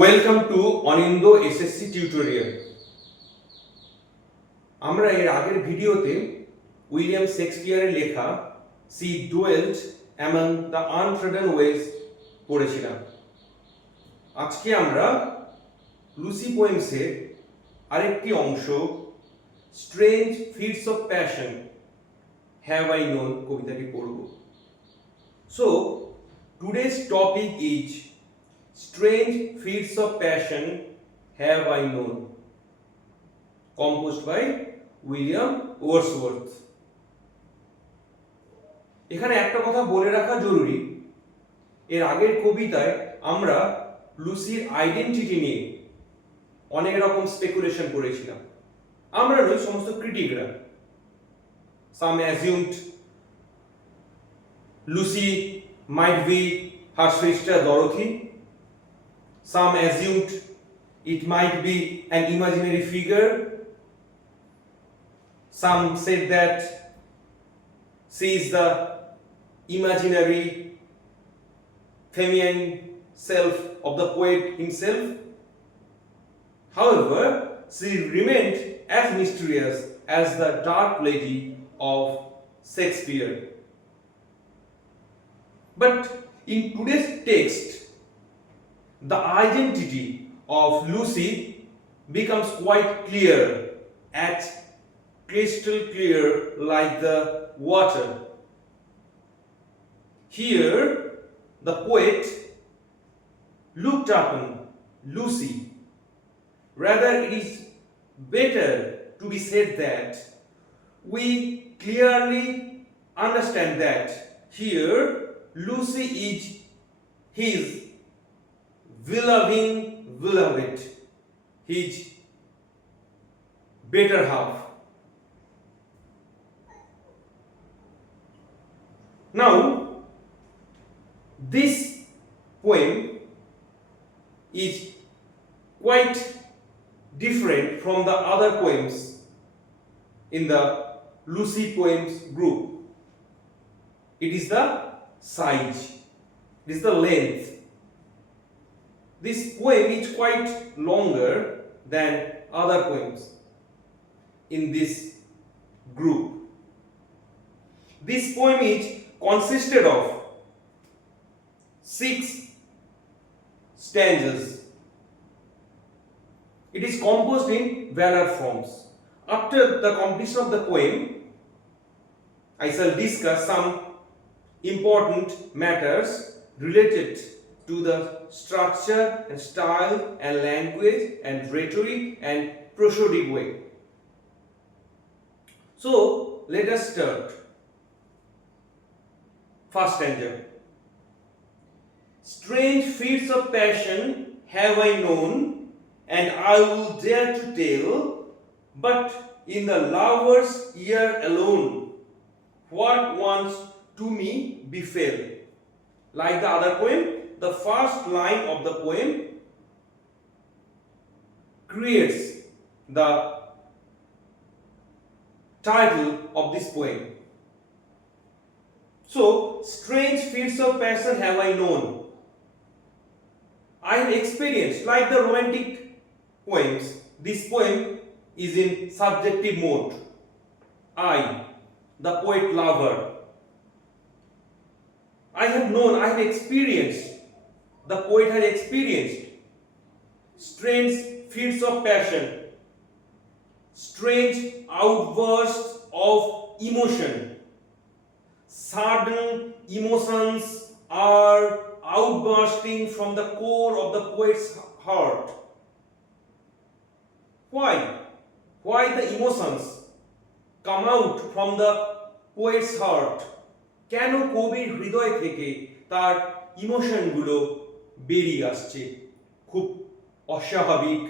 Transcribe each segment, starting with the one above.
Welcome to Anindo SSC tutorial. আমরা এর আগের ভিডিওতে উইলিয়াম শেক্সপিয়ারের লেখা she dwelt among the untrodden ways পড়েছিলাম। আজকে আমরা লুসি পোয়েমসের আরেকটি অংশ strange fits of passion have I known কবিতাটি পড়ব। So today's topic is Strange Feats of Passion Have I Known, composed by William Wordsworth. এখানে একটা কথা বলে রাখা জরুরি, এর আগের কবিতায় আমরা লুসির আইডেন্টিটি নিয়ে অনেক রকম স্পেকুলেশন করেছিলাম। আমরা নই, সমস্ত ক্রিটিকরা। Some assumed Lucy might be her sister Dorothy. Some assumed it might be an imaginary figure. Some said that she is the imaginary feminine self of the poet himself. However, she remained as mysterious as the dark lady of Shakespeare. But in today's text, the identity of Lucy becomes quite clear, as crystal clear like the water. Here, the poet looked upon Lucy. Rather, it is better to be said that we clearly understand that here Lucy is his beloved, his better half. Now, this poem is quite different from the other poems in the Lucy poems group. It is the size, it is the length. This poem is quite longer than other poems in this group. This poem is consisted of 6 stanzas. It is composed in valor forms. After the completion of the poem, I shall discuss some important matters related to the structure and style and language and rhetoric and prosodic way. So let us start. First stanza. Strange feats of passion have I known, and I will dare to tell, but in the lover's ear alone, what once to me befell. Like the other poem, the first line of the poem creates the title of this poem. So, strange feats of passion have I known. I have experienced, like the romantic poems, this poem is in subjective mode. I, the poet lover, I have known, I have experienced, the poet has experienced strange feats of passion, strange outbursts of emotion. Sudden emotions are outbursting from the core of the poet's heart. Why? Why the emotions come out from the poet's heart? কেন কবির হৃদয় থেকে তার ইমোশনগুলো বেরিয়ে আসছে খুব অস্বাভাবিক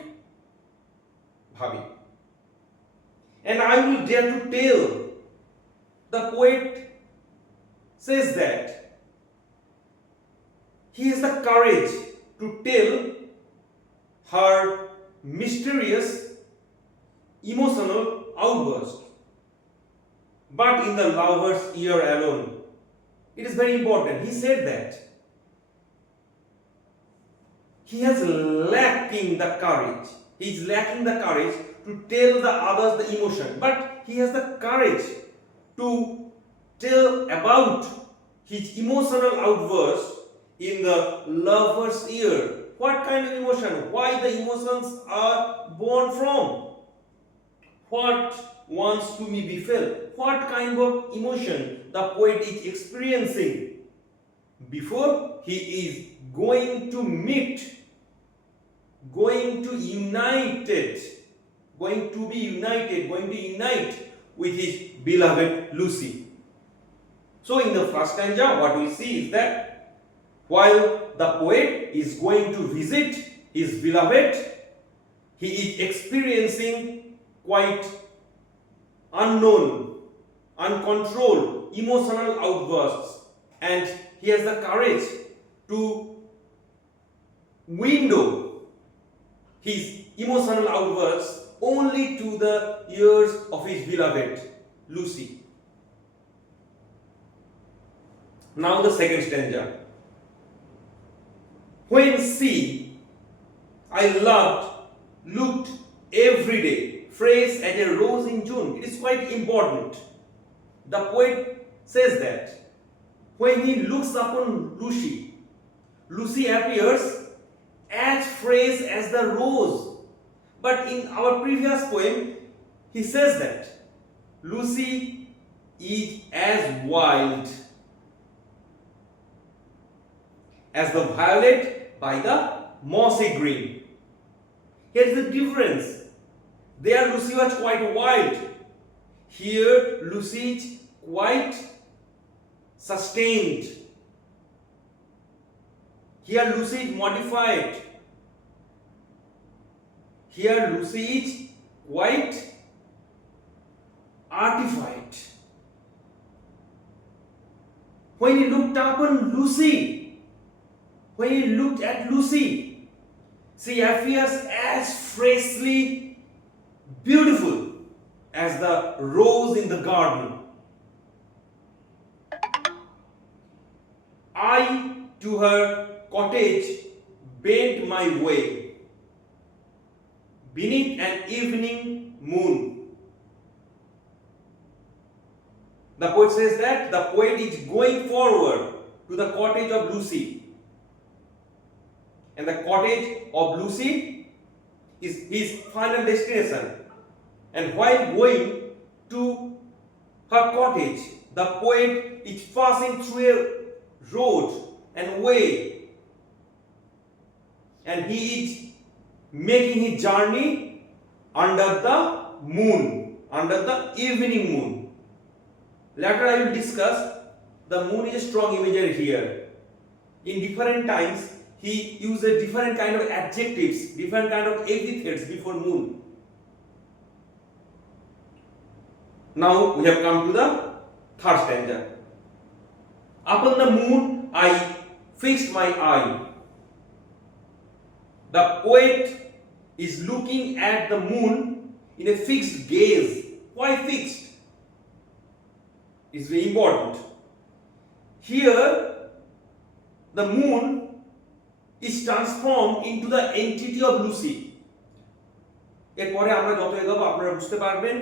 ভাবে? And I will dare to tell, the poet says that he has the courage to tell her mysterious emotional outburst, but in the lover's ear alone. It is very important. He said that he has lacking the courage. He is lacking the courage to tell the others the emotion, but he has the courage to tell about his emotional outburst in the lover's ear. What kind of emotion? Why the emotions are born from? What wants to be felt? What kind of emotion the poet is experiencing before he is going to meet, going to unite with his beloved Lucy. So in the first stanza, what we see is that while the poet is going to visit his beloved, he is experiencing quite unknown, uncontrolled emotional outbursts, and he has the courage to window his emotional outbursts only to the ears of his beloved Lucy. Now the second stanza. When she I loved looked every day fresh as a rose in June. It is quite important. The poet says that when he looks upon Lucy, Lucy appears as fresh as the rose. But in our previous poem, he says that Lucy is as wild as the violet by the mossy green. Here's the difference. There Lucy was quite wild. Here Lucy is quite sustained. Here Lucy is modified. Here Lucy is quite artified. When he looked upon Lucy, when he looked at Lucy, she appears as freshly beautiful as the rose in the garden. I to her cottage bent my way beneath an evening moon. The poet says that the poet is going forward to the cottage of Lucy. And the cottage of Lucy is his final destination. And while going to her cottage, the poet is passing through a road and way, and he is making his journey under the moon, under the evening moon. Later I will discuss the moon is a strong imagery here. In different times he uses different kind of adjectives, different kind of epithets before moon. Now we have come to the third stanza. Upon the moon I fixed my eye. The poet is looking at the moon in a fixed gaze. Why fixed? It's very important. Here the moon is transformed into the entity of Lucy. এরপরে আমরা যত এগোবো আপনারা বুঝতে পারবেন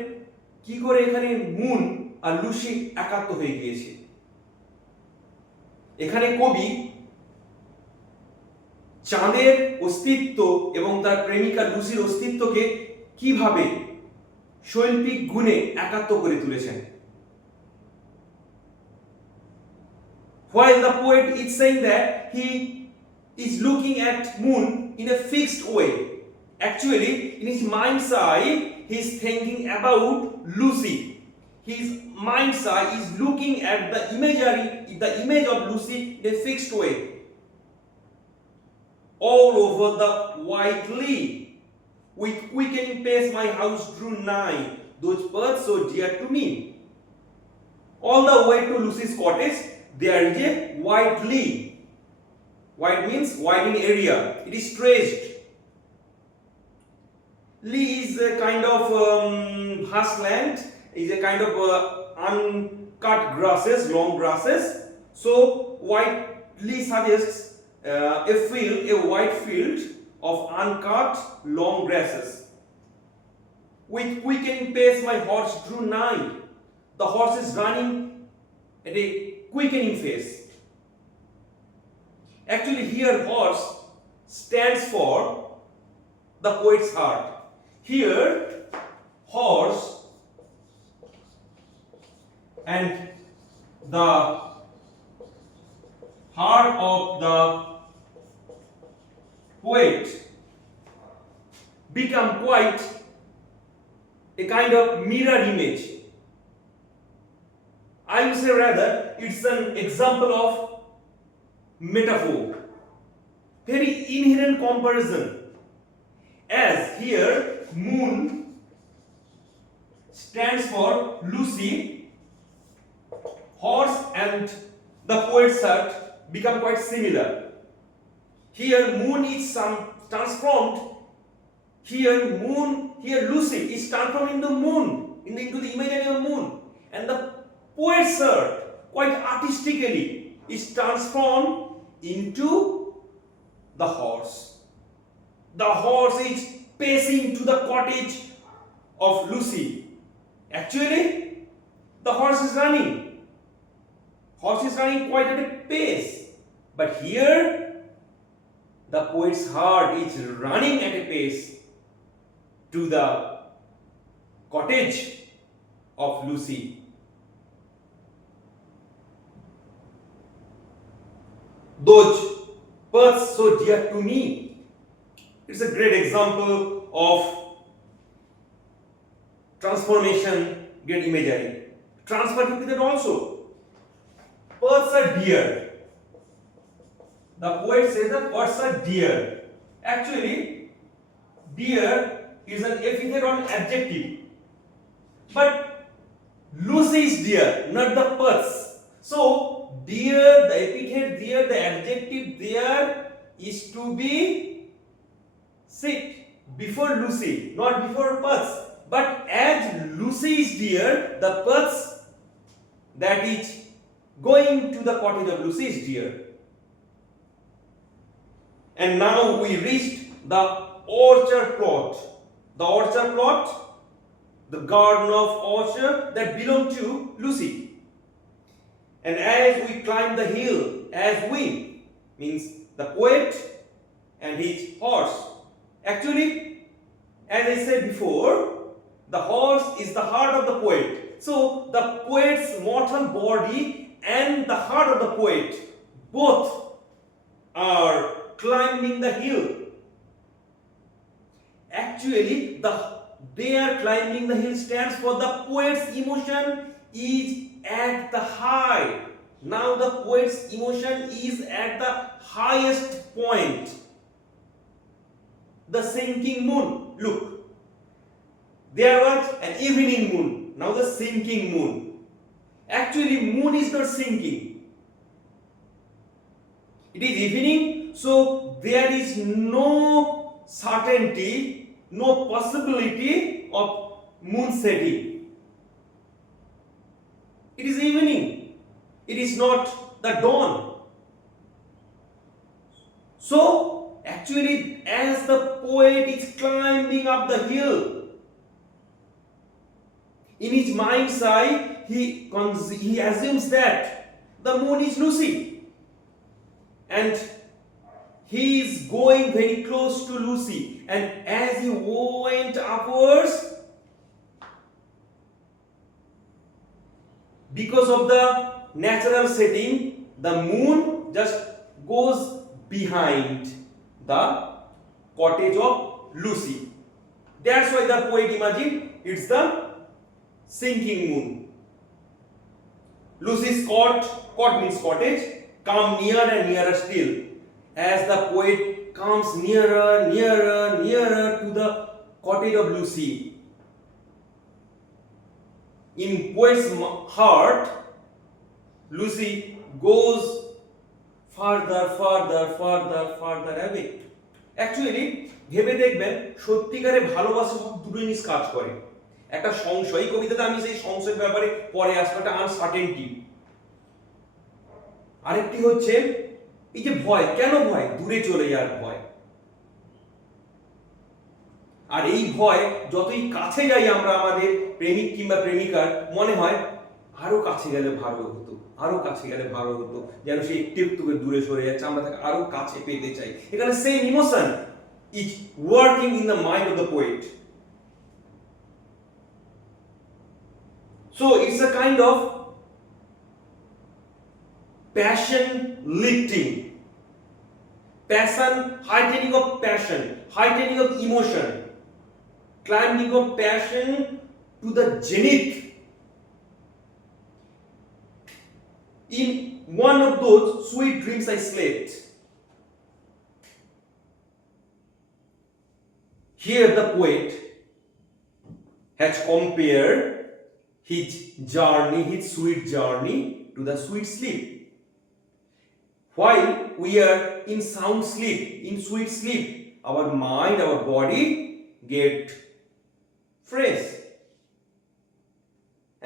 কি করে এখানে মুন আর লুসি একাত্ম হয়ে গিয়েছে। এখানে কবি চাঁদের অস্তিত্ব এবং তার প্রেমিকা লুসির অস্তিত্বকে কিভাবে শৈল্পিক গুণে একাত্ম করে তুলেছেন। While the poet is saying that he is looking at moon in a fixed way, actually in his mind's eye he is thinking about Lucy. His mind's eye is looking at the imagery, the image of Lucy in a fixed way. All over the white lea, with quickening pace my house drew nigh, those birds so dear to me. All the way to Lucy's cottage there is a white lea. White means wide in area. It is stretched. Lea is a kind of vast land. Is a kind of uncut grasses, long grasses. So white lea suggests a wide field of uncut long grasses. With quickening pace, my horse drew nigh. The horse is running at a quickening pace. Actually, here horse stands for the poet's heart. Here, horse and the heart of the poet become quite a kind of mirror image. I would say rather it's an example of metaphor, very inherent comparison. As here moon stands for Lucy, horse and the poet's heart become quite similar. Here moon is transformed. Here Lucy is transformed into moon, into the imaginary moon, and the poet's heart quite artistically is transformed into the horse. The horse is pacing to the cottage of Lucy. Actually, the horse is running. Horse is running quite at a pace. But here, the poet's heart is running at a pace to the cottage of Lucy. Those birds so dear to me. It's a great example of transformation, great imagery. Transfer with it also. Birds are dear. The poet says that birds are dear. Actually, dear is an epithet or an adjective. But Lucy is dear, not the birds. So, dear, the epithet there, the adjective there is to be sit before Lucy, not before birds. But as Lucy is dear, the birds that is going to the cottage of Lucy is dear. And now we reached the orchard plot. The orchard plot, the garden of orchard that belonged to Lucy. And as we climb the hill, as we means the poet and his horse. Actually, as I said before, the horse is the heart of the poet. So the poet's mortal body and the heart of the poet both are climbing the hill. Actually, they are climbing the hill stands for the poet's emotion is at the high. Now the poet's emotion is at the highest point. The sinking moon. Look. There was an evening moon. Now the sinking moon. Actually, moon is not sinking. It is evening, so there is no certainty, no possibility of moon setting. It is evening. It is not the dawn. So, actually, as the poet is climbing up the hill, in his mind's eye, he assumes that the moon is Lucy. And he is going very close to Lucy. And as he went upwards, because of the natural setting, the moon just goes behind the cottage of Lucy. That's why the poet imagined it's the sinking moon. Lucy's cot means cottage, come nearer and nearer still. As the poet comes nearer to the cottage of Lucy. In poet's heart, Lucy goes farther away. Actually, ভেবে দেখবেন সত্যিকারে ভালোবাসা দুটো জিনিস কাজ করে। একটা সংশয়, এই কবিতাতে আমি সেই সংশয়ের ব্যাপারে পরে আসবো, একটা আনসার্টেনটি। আরেকটি হচ্ছে এই যে ভয়, কেন ভয়? দূরে চলে যাওয়ার ভয়। আর এই ভয় যতই কাছে যাই আমরা আমাদের প্রেমিক কিংবা প্রেমিকার, মনে হয় আরো কাছে গেলে ভালো হতো, আরো কাছে গেলে ভালো হতো, যেন সে একটু একটু করে দূরে সরে যাচ্ছে, আমরা তাকে আরো কাছে পেতে চাই। এখানে same emotion is working in the mind of the poet. So it's a kind of passion lifting, passion, heightening of passion, heightening of emotion, climbing of passion to the zenith. In one of those sweet dreams I slept. Here the poet has compared his journey, his sweet journey, to the sweet sleep. While we are in sound sleep, in sweet sleep, our mind, our body get fresh.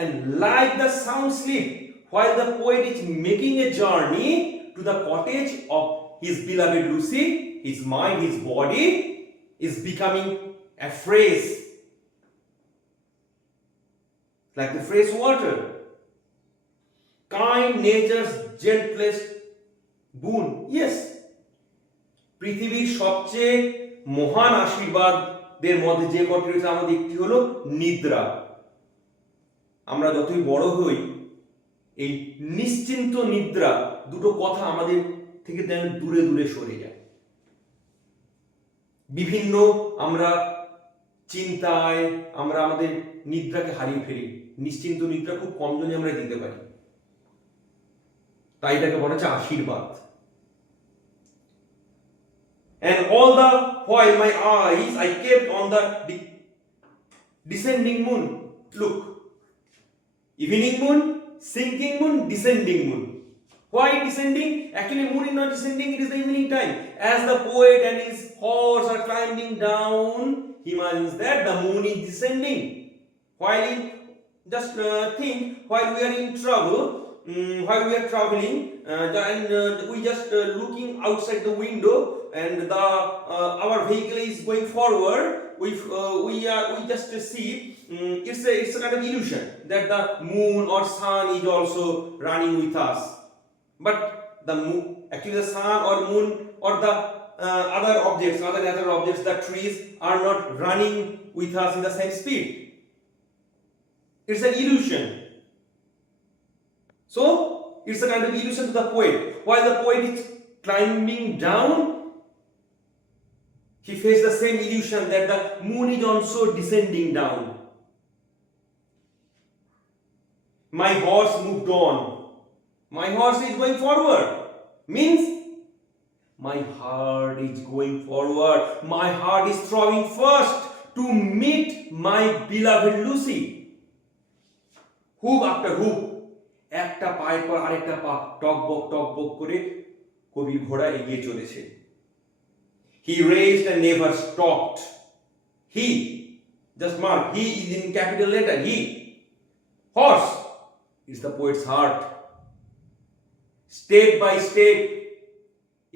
And like the sound sleep, while the poet is making a journey to the cottage of his beloved Lucy, his mind, his body is becoming afresh, like the fresh water. Kind nature's gentlest boon. Yes, পৃথিবীর সবচেয়ে মহান আশীর্বাদের মধ্যে যে কটি রয়েছে, আমাদের একটি হলো নিদ্রা। আমরা যতই বড় হই, এই নিশ্চিন্ত নিদ্রা দুটো কথা আমাদের থেকে যেন দূরে দূরে সরে যায়। বিভিন্ন আমরা চিন্তায় আমরা আমাদের নিদ্রাকে হারিয়ে ফেলি। নিশ্চিন্ত নিদ্রা খুব কম জনই আমরা দিতে পারি, তাই এটাকে বলা হচ্ছে আশীর্বাদ। And all the while my eyes I kept on the descending moon. Look, evening moon, sinking moon, descending moon. Why descending? Actually moon is not descending, it is the evening time. As the poet and his horse are climbing down, he imagines that the moon is descending. While in, just think, while we are in trouble, while we are traveling, and we just looking outside the window, and the our vehicle is going forward, we just see, it's a kind of illusion that the moon or sun is also running with us. But the moon, actually the sun or moon or the other natural objects, the trees are not running with us in the same speed. It's an illusion. So it's a kind of illusion to the poet. While the poet is climbing down, he faced the same illusion that the moon is also descending down. My horse moved on. My horse is going forward. Means my heart is going forward. My heart is throbbing first to meet my beloved Lucy. Hoof after hoof, একটা পায়ের পর আরেকটা পা টকবক করে কবির ঘোড়া এগিয়ে চলেছে। He raced and never stopped. He, just mark, he is in capital letter, he. Horse is the poet's heart. Step by step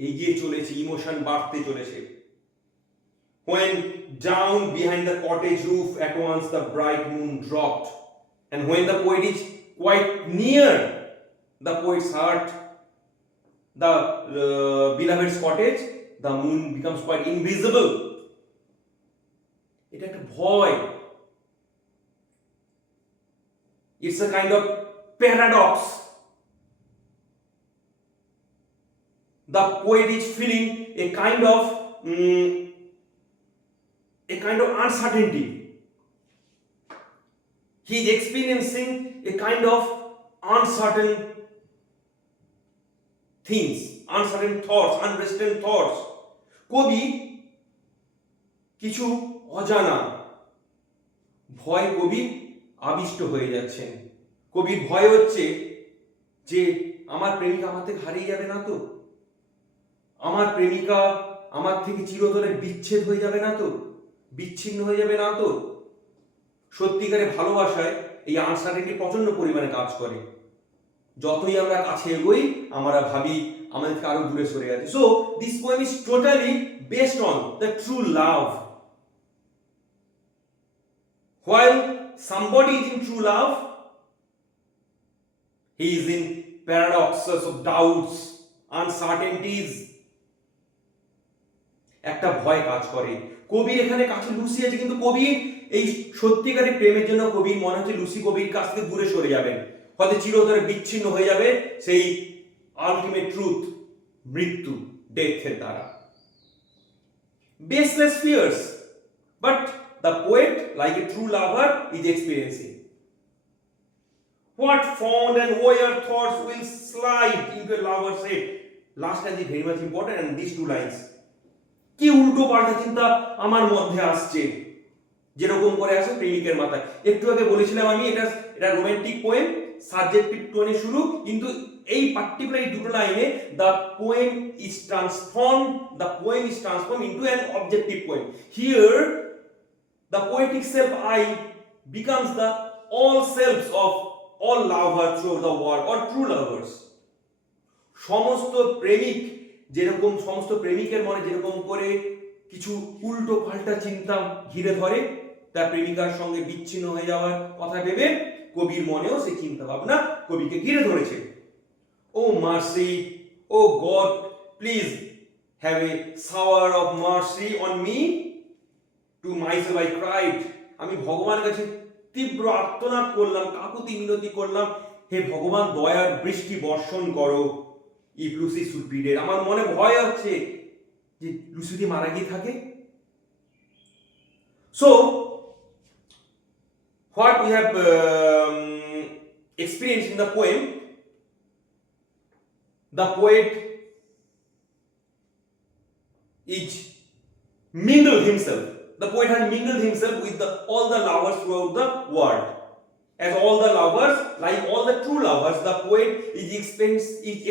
এগিয়ে চলেছে, ইমোশন বাড়তে চলেছে। When down behind the cottage roof at once the bright moon dropped, and when the poet is quite near the poet's heart, the beloved's cottage, the moon becomes quite invisible. এটা একটা ভয়, it's a kind of paradox. The poet is feeling a kind of uncertainty. He is experiencing a kind of uncertain things, uncertain thoughts, unrested thoughts. কবি কিছু অজানা ভয় কবি আবিষ্ট হয়ে যাচ্ছেন। কবির ভয় হচ্ছে যে আমার প্রেমিকা আমার থেকে হারিয়ে যাবে না তো, আমার প্রেমিকা আমার থেকে চিরতরে বিচ্ছেদ হয়ে যাবে না তো, বিচ্ছিন্ন হয়ে যাবে না তো। সত্যিকারের ভালোবাসায় এই আনসার্টেনিটি প্রচন্ড পরিমাণে কাজ করে। যতই আমরা কাছে এগোই আমরা ভাবি আমাদের থেকে আরো দূরে সরে যাচ্ছে। So this poem is totally based on the true love. While somebody is in true love, he is in paradoxes of doubts, uncertainties. একটা ভয় কাজ করে। কবির এখানে কাছে লুসি আছে, কিন্তু কবি এই সত্যিকারের প্রেমের জন্য কবির মনে হচ্ছে লুসি কবির কাছ থেকে দূরে সরে যাবেন, হয়তো চিরতরে বিচ্ছিন্ন হয়ে যাবে সেই আলটিমেট ট্রুথ, মৃত্যু, ডেথের দ্বারা। Baseless fears, but the poet, like a true lover, is experiencing. What fond and warrior thoughts will slide into a lover's head? Last line is very much important, and these two lines. কি উল্টো পাল্টা চিন্তা আমার মধ্যে আসছে, যেরকম করে আসে প্রেমিকের মাথায়। একটু আগে বলেছিলাম আমি এটা রোমান্টিক পোয়েম, সাবজেক্টিভ টোনে শুরু, কিন্তু এই পার্টিকুলার এই দুটো লাইনে the poem is transformed into an objective poem. Here the poetic self I becomes the all selves of all lovers throughout the world, or true lovers. সমস্ত প্রেমিক যেরকম, সমস্ত প্রেমিকের মনে যেরকম করে কিছু উল্টো পাল্টা চিন্তা ঘিরে ধরে, তার প্রেমিকার সঙ্গে বিচ্ছিন্ন হয়ে যাওয়ার কথা ভেবে কবির মনেও সেই চিন্তা ভাবনা কবিকে ঘিরে ধরেছে। Oh mercy, oh God, please have a shower of mercy on me, to myself I cried. আমি ভগবানের কাছে তীব্র আর্তনাদ করলাম, কাকুতি মিনতি করলাম, হে ভগবান দয়ার বৃষ্টি বর্ষণ করো। If Lucy should be dead, আমার মনে ভয় হচ্ছে যে লুসি যদি মারা গিয়ে থাকে। So what we have experienced in the poem, the poet is mingled himself. The poet has mingled himself with all the lovers throughout the world. As all the lovers, like all the true lovers, the poet is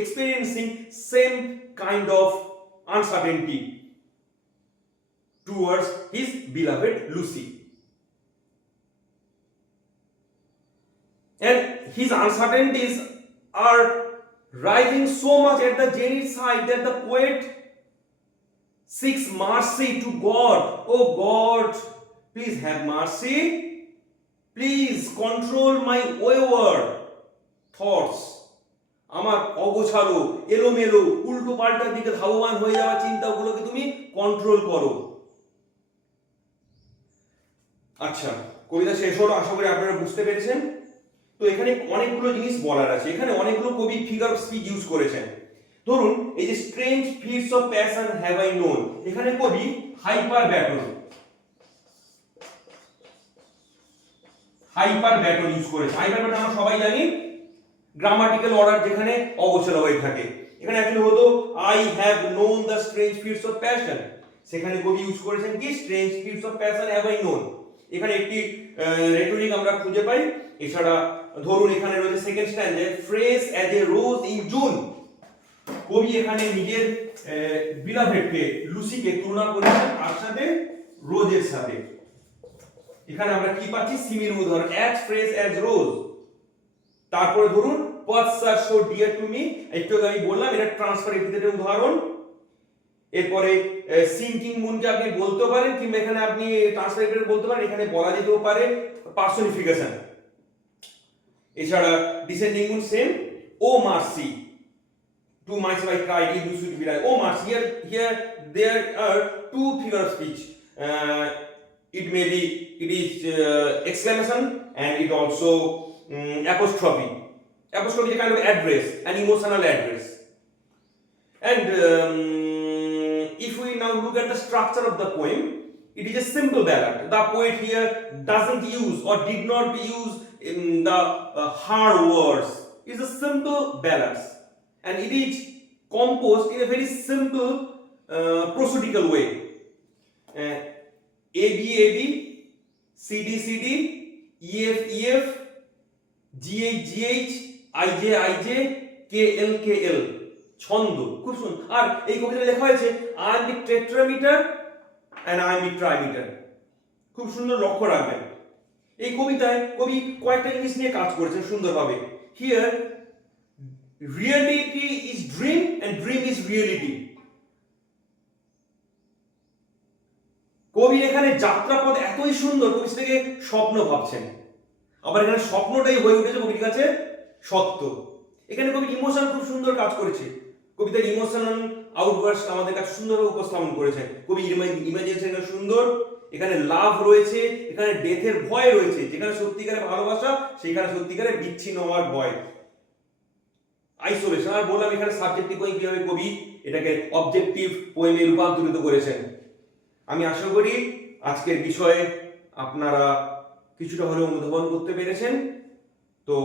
experiencing same kind of uncertainty towards his beloved Lucy. And his uncertainties are rising so much at the zenith side that the poet seeks mercy to God. Oh God, please have mercy. Please control my wayward thoughts. আমার অগোছালো, এলোমেলো, উল্টো পাল্টা দিকে ধাবমান হয়ে যাওয়া চিন্তাগুলোকে তুমি control করো। আচ্ছা, কবিতা শেষ হলো, আশা করি আপনারা বুঝতে পেরেছেন। তো এখানে অনেকগুলো জিনিস বলার আছে, এখানে অনেকগুলো কবি ফিগার অফ স্পিচ ইউজ করেছেন। ধরুন এই যে strange fits of passion have I known, এখানে কবি হাইপার ব্যাটন ইউজ করেছে। হাইপার ব্যাটন আমরা সবাই জানি গ্রামাটিক্যাল অর্ডার যেখানে অগোছালো হয়ে থাকে। এখানে অ্যাকচুয়ালি হতো I have known the strange fits of passion, সেখানে কবি ইউজ করেছেন কি strange fits of passion have I known. এখানে একটি রেটরিক আমরা খুঁজে পাই। এছাড়া ধরুন এখানে রয়েছে সেকেন্ড স্ট্যান্ডে fresh as a rose in June, কবি এখানে নিজের বিলাভেডকে লুসিকে তুলনা করেছেন তার সাথে, রোজের সাথে। এখানে আমরা কি পাচ্ছি সিমির উদাহরণ, অ্যাজ ফ্রেশ অ্যাজ রোজ। তারপরে ধরুন paths are so dear to me, একটু আগে আমি বললাম এটা ট্রান্সফার এপিথেটের উদাহরণ। এরপরে সিঙ্কিং মুনকে আপনি বলতে পারেন, কিংবা এখানে আপনি ট্রান্সফার এপিথেট বলতে পারেন, এখানে বলা যেতেও পারে পার্সনিফিকেশন। এছাড়া descending moon same, O mercy, to myself I cried, if you should be like, oh mercy. Here there are two figure of speech. It is exclamation, and it also apostrophe. Apostrophe is a kind of address, an emotional address. And if we now look at the structure of the poem, it is a simple ballad. The poet here doesn't use or did not use in the hard words. It's a simple ballad. And it is composed in a very simple prosodical way. AB AB, CD CD, EF EF, GH GH, IJ IJ, KL KL, ছন্দ খুব সুন্দর। আর এই কবিতায় লেখা হয়েছে iambic tetrameter and iambic trimeter, খুব সুন্দর, লক্ষ্য রাখবেন। এই কবিতায় কবি কয়েকটা জিনিস নিয়ে কাজ করেছেন সুন্দরভাবে। Here reality is dream and dream is reality. কবির এখানে যাত্রাপথ এতই সুন্দর, কবি থেকে স্বপ্ন ভাবছেন, আবার এখানে স্বপ্নটাই হয়ে উঠেছে কবির কাছে সত্য। এখানে কবি ইমোশন খুব সুন্দর কাজ করেছে, কবিতার ইমোশনাল আউটবার্স্ট আমাদের কাছে সুন্দরভাবে উপস্থাপন করেছেন। কবি ইমাজিনেশন সুন্দর, এখানে লাভ রয়েছে, এখানে ডেথের ভয় রয়েছে, যেখানে সত্যিকারের ভালোবাসা সেখানে সত্যিকারের বিচ্ছিন্ন হওয়ার ভয়, আইসোলেশন। আর বললাম এখানে সাবজেক্টিভ পোয়েম কিভাবে কবি এটাকে অবজেক্টিভ পোয়েমে রূপান্তরিত করেছেন। আমি আশা করি আজকের বিষয়ে আপনারা কিছুটা হলেও অনুধাবন করতে পেরেছেন। তো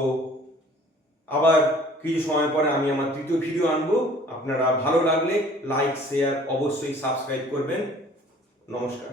আবার কিছু সময় পরে আমি আমার তৃতীয় ভিডিও আনবো। আপনারা ভালো লাগলে লাইক শেয়ার অবশ্যই সাবস্ক্রাইব করবেন। নমস্কার।